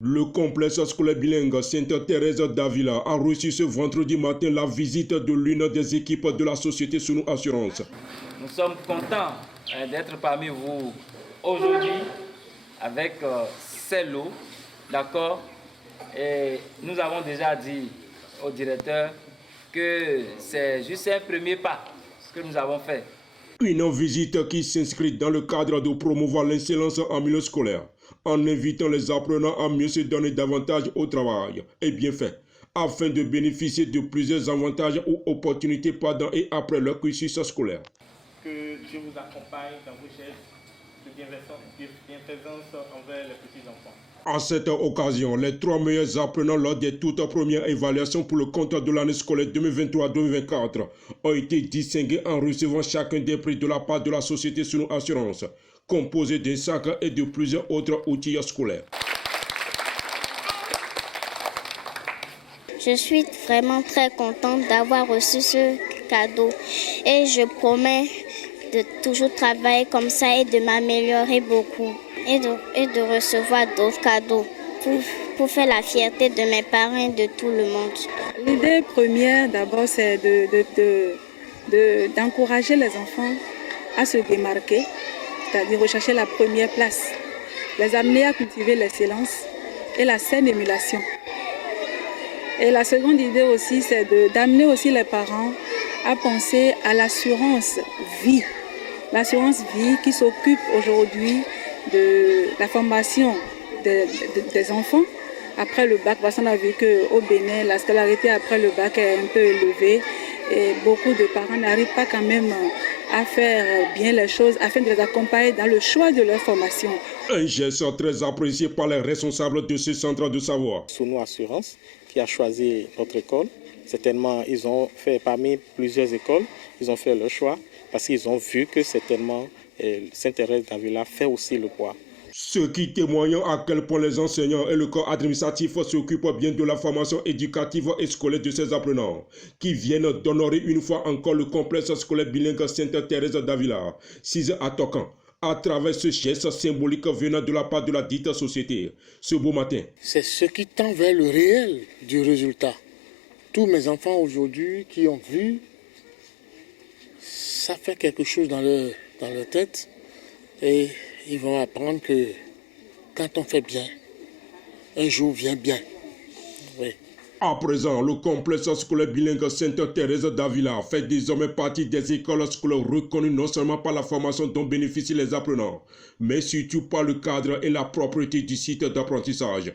Le complexe scolaire bilingue Sainte-Thérèse d'Avila a reçu ce vendredi matin la visite de l'une des équipes de la société Sunu Assurance. Nous sommes contents d'être parmi vous aujourd'hui avec ces lots, d'accord? Et nous avons déjà dit au directeur que c'est juste un premier pas que nous avons fait. Une visite qui s'inscrit dans le cadre de promouvoir l'excellence en milieu scolaire, en invitant les apprenants à mieux se donner davantage au travail et bien fait, afin de bénéficier de plusieurs avantages ou opportunités pendant et après leur cursus scolaire. Que je vous accompagne dans vos gestes de bienfaisance envers les petits-enfants. À cette occasion, les 3 meilleurs apprenants lors des toutes premières évaluations pour le compte de l'année scolaire 2023-2024 ont été distingués en recevant chacun des prix de la part de la société Sunu Assurance, composée d'un sac et de plusieurs autres outils scolaires. Je suis vraiment très contente d'avoir reçu ce cadeau et je promets de toujours travailler comme ça et de m'améliorer beaucoup et de recevoir d'autres cadeaux pour faire la fierté de mes parents et de tout le monde. L'idée première d'abord c'est d'encourager les enfants à se démarquer, c'est-à-dire rechercher la première place, les amener à cultiver l'excellence et la saine émulation. Et la seconde idée aussi, c'est d'amener aussi les parents à penser à l'assurance vie. L'assurance vie qui s'occupe aujourd'hui de la formation des enfants après le bac. Parce qu'on a vu qu'au Bénin, la scolarité après le bac est un peu élevée et beaucoup de parents n'arrivent pas quand même à faire bien les choses afin de les accompagner dans le choix de leur formation. Un geste très apprécié par les responsables de ce centre de savoir. Sunu Assurance qui a choisi notre école. Certainement, ils ont fait parmi plusieurs écoles, ils ont fait le choix parce qu'ils ont vu que certainement Sainte-Thérèse d'Avila fait aussi le poids. Ce qui témoigne à quel point les enseignants et le corps administratif s'occupent bien de la formation éducative et scolaire de ces apprenants, qui viennent d'honorer une fois encore le complexe scolaire bilingue Sainte-Thérèse d'Avila, 6 à Tocan, à travers ce geste symbolique venant de la part de la dite société, ce beau matin. C'est ce qui tend vers le réel du résultat. Tous mes enfants aujourd'hui qui ont vu, ça fait quelque chose dans leur tête et ils vont apprendre que quand on fait bien, un jour vient bien. Oui. À présent, le complexe scolaire bilingue Sainte-Thérèse d'Avila fait désormais partie des écoles scolaires reconnues non seulement par la formation dont bénéficient les apprenants, mais surtout par le cadre et la propreté du site d'apprentissage.